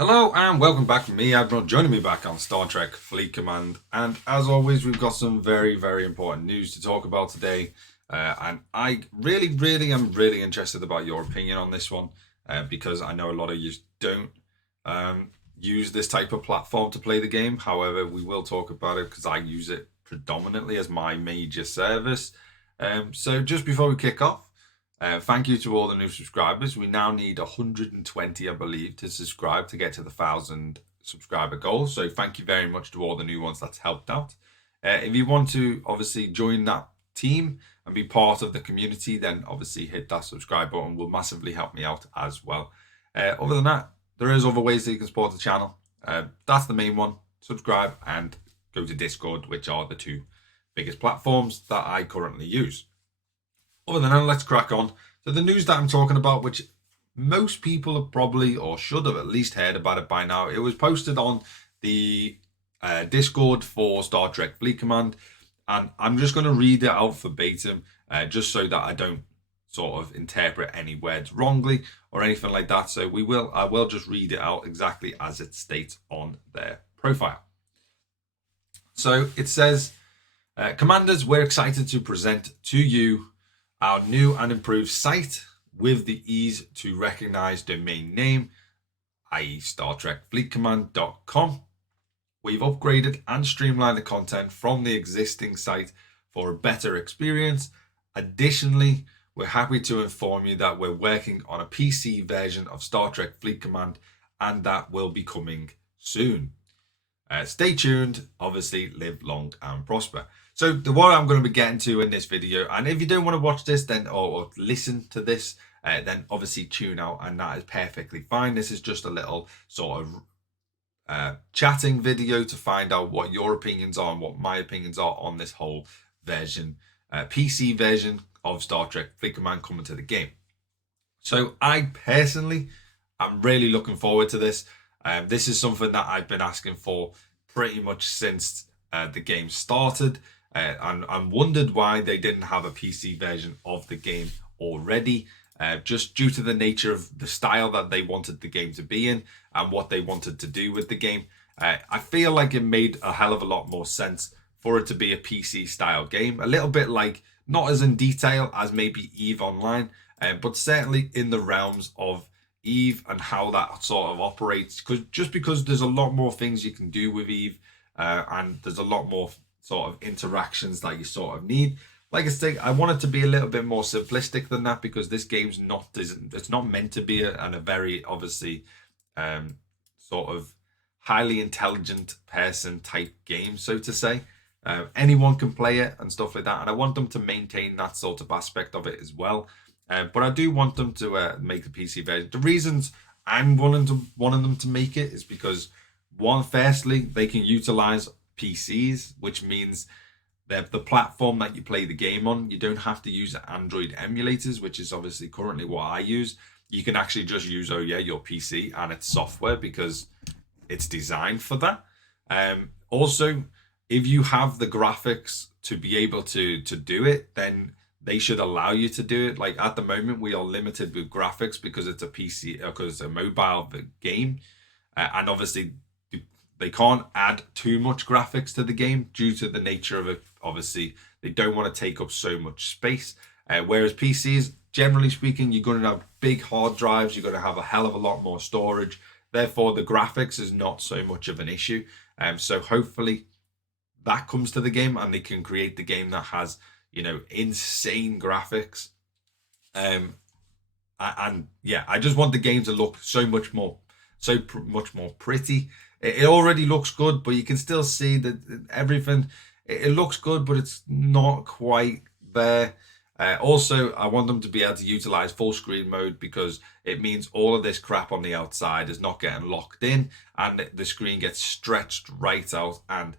Hello and welcome back from me, Admiral, joining me back on Star Trek Fleet Command. And as always, we've got some very important news to talk about today. And I am really interested about your opinion on this one because I know a lot of you don't use this type of platform to play the game. However, we will talk about it because I use it predominantly as my major service. So just before we kick off, thank you to all the new subscribers. We now need 120, I believe, to subscribe to get to the 1,000 subscriber goal. So thank you very much to all the new ones that's helped out. If you want to obviously join that team and be part of the community, then obviously hit that subscribe button. Will massively help me out as well. Other than that, there is other ways that you can support the channel. That's the main one. Subscribe and go to Discord, which are the two biggest platforms that I currently use. Other than that, let's crack on. So the news that I'm talking about, which most people have probably or should have at least heard about it by now, it was posted on the Discord for Star Trek Fleet Command, and I'm just going to read it out verbatim, just so that I don't sort of interpret any words wrongly or anything like that. So I will just read it out exactly as it states on their profile. So it says, Commanders, we're excited to present to you our new and improved site with the ease to recognize domain name, i.e. StarTrekFleetCommand.com. We've upgraded and streamlined the content from the existing site for a better experience. Additionally, we're happy to inform you that we're working on a PC version of Star Trek Fleet Command, and that will be coming soon. Stay tuned. Obviously, live long and prosper. So what I'm going to be getting to in this video, and if you don't want to watch this then or listen to this, then obviously tune out, and that is perfectly fine. This is just a little sort of chatting video to find out what your opinions are and what my opinions are on this whole version, PC version of Star Trek Fleet Command coming to the game. So I personally am really looking forward to this. This is something that I've been asking for pretty much since the game started. And wondered why they didn't have a PC version of the game already, just due to the nature of the style that they wanted the game to be in and what they wanted to do with the game. I feel like it made a hell of a lot more sense for it to be a PC style game, a little bit like, not as in detail as maybe EVE Online, but certainly in the realms of EVE and how that sort of operates, because there's a lot more things you can do with EVE, and there's a lot more sort of interactions that you sort of need. Like I say, I want it to be a little bit more simplistic than that, because this game's it's not meant to be a very obviously sort of highly intelligent person type game, so to say. Anyone can play it and stuff like that, and I want them to maintain that sort of aspect of it as well. But I do want them to make the PC version. The reasons I'm wanting them to make it is because, firstly, they can utilize PCs, which means the platform that you play the game on, you don't have to use Android emulators, which is obviously currently what I use. You can actually just use your PC and its software, because it's designed for that. Also, if you have the graphics to be able to do it, then they should allow you to do it. Like at the moment, we are limited with graphics because it's a PC, because it's a mobile game, and obviously they can't add too much graphics to the game due to the nature of it. Obviously, they don't want to take up so much space. Whereas PCs, generally speaking, you're going to have big hard drives. You're going to have a hell of a lot more storage. Therefore, the graphics is not so much of an issue. So hopefully that comes to the game and they can create the game that has, insane graphics. And yeah, I just want the game to look so much more pretty. It already looks good, but you can still see that everything, it looks good, but it's not quite there. Also, I want them to be able to utilize full screen mode, because it means all of this crap on the outside is not getting locked in and the screen gets stretched right out, and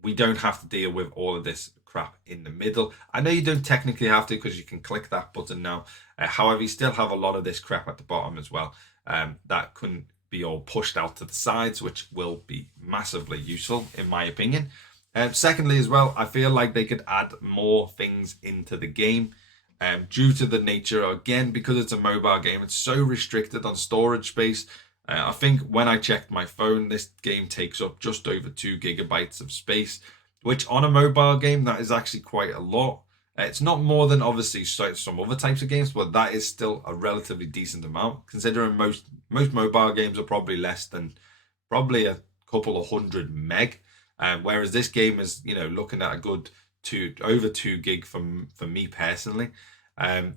we don't have to deal with all of this crap in the middle. I know you don't technically have to, because you can click that button now. However, you still have a lot of this crap at the bottom as well, that couldn't be all pushed out to the sides, which will be massively useful in my opinion. Secondly, as well, I feel like they could add more things into the game, due to the nature, again, because it's a mobile game, it's so restricted on storage space. I think when I checked my phone, this game takes up just over 2 GB of space, which on a mobile game, that is actually quite a lot. It's not more than obviously some other types of games, but that is still a relatively decent amount, considering most mobile games are probably less than probably a couple of 100 meg. Whereas this game is, looking at a good over 2 gig for me personally.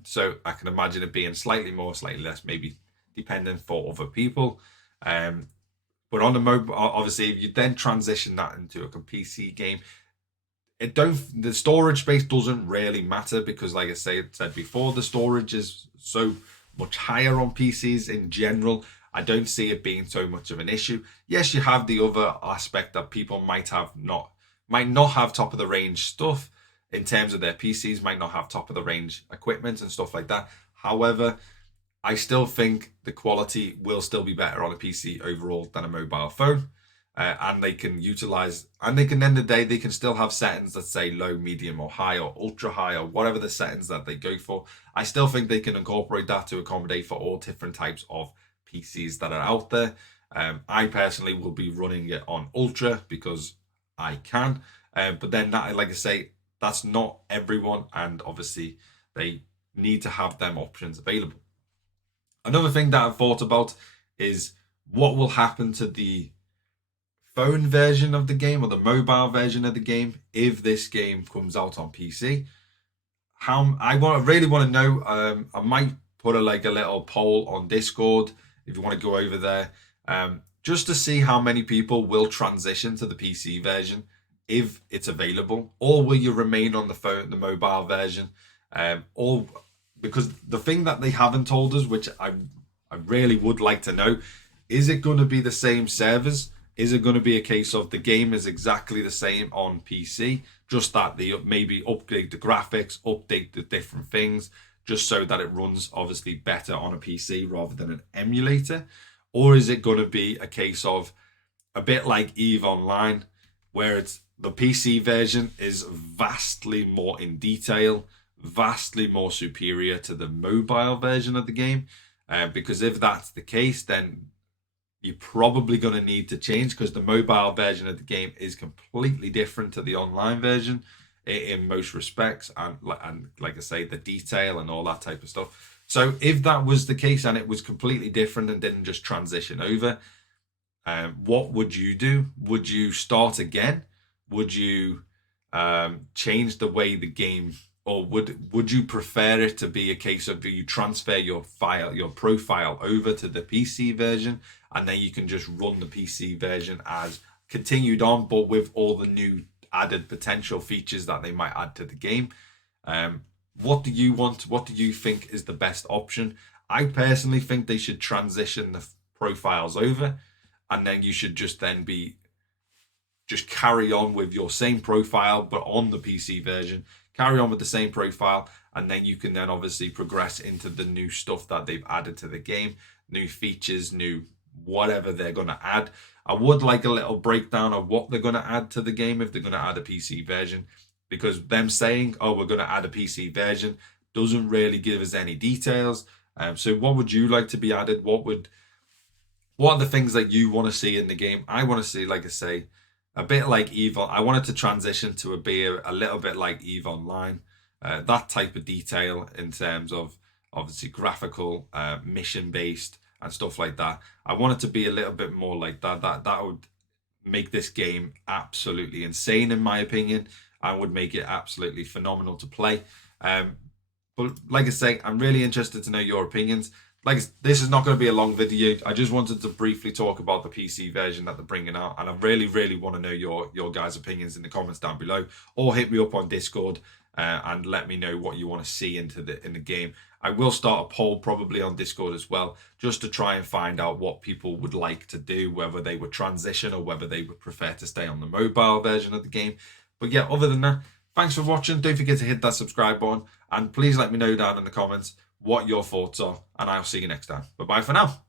So I can imagine it being slightly more, slightly less, maybe depending for other people. But on the mobile, obviously, if you then transition that into a PC game, the storage space doesn't really matter because, like I said before, the storage is so much higher on PCs in general. I don't see it being so much of an issue. Yes, you have the other aspect that people might not have top of the range stuff in terms of their PCs, might not have top of the range equipment and stuff like that. However, I still think the quality will still be better on a PC overall than a mobile phone. And they can utilize, and they can, end of the day, they can still have settings that say low, medium, or high, or ultra high, or whatever the settings that they go for. I still think they can incorporate that to accommodate for all different types of PCs that are out there. I personally will be running it on ultra because I can. But then that, like I say, that's not everyone, and obviously they need to have them options available. Another thing that I've thought about is what will happen to the phone version of the game or the mobile version of the game if this game comes out on PC. Really want to know. I might put a little poll on Discord if you want to go over there, just to see how many people will transition to the PC version if it's available, or will you remain on the mobile version, or because the thing that they haven't told us, which I really would like to know, is it going to be the same servers? Is it going to be a case of the game is exactly the same on PC, just that they maybe upgrade the graphics, update the different things, just so that it runs obviously better on a PC rather than an emulator? Or is it going to be a case of a bit like EVE Online, where it's the PC version is vastly more in detail, vastly more superior to the mobile version of the game? Because if that's the case, then you're probably going to need to change, because the mobile version of the game is completely different to the online version in most respects, and like I say, the detail and all that type of stuff. So if that was the case and it was completely different and didn't just transition over, what would you do? Would you start again? Would you change the way the game, or would you prefer it to be a case of you transfer your profile over to the PC version, and then you can just run the PC version as continued on, but with all the new added potential features that they might add to the game? What do you want? What do you think is the best option? I personally think they should transition the profiles over, and then you should just carry on with your same profile, but on the PC version. Carry on with the same profile, and then you can then obviously progress into the new stuff that they've added to the game, new features, new whatever they're going to add. I would like a little breakdown of what they're going to add to the game if they're going to add a PC version, because them saying, oh, we're going to add a PC version doesn't really give us any details. So what would you like to be added? What are the things that you want to see in the game? I want to see, like I say, a bit like EVE. I wanted to transition to be a little bit like EVE Online. That type of detail in terms of obviously graphical, mission based and stuff like that. I want it to be a little bit more like that. That would make this game absolutely insane, in my opinion, and would make it absolutely phenomenal to play. But like I say, I'm really interested to know your opinions. This is not going to be a long video. I just wanted to briefly talk about the PC version that they're bringing out, and I really, really want to know your guys' opinions in the comments down below, or hit me up on Discord and let me know what you want to see in the game. I will start a poll probably on Discord as well, just to try and find out what people would like to do, whether they would transition or whether they would prefer to stay on the mobile version of the game. But yeah, other than that, thanks for watching. Don't forget to hit that subscribe button, and please let me know down in the comments what your thoughts are, and I'll see you next time. Bye bye for now.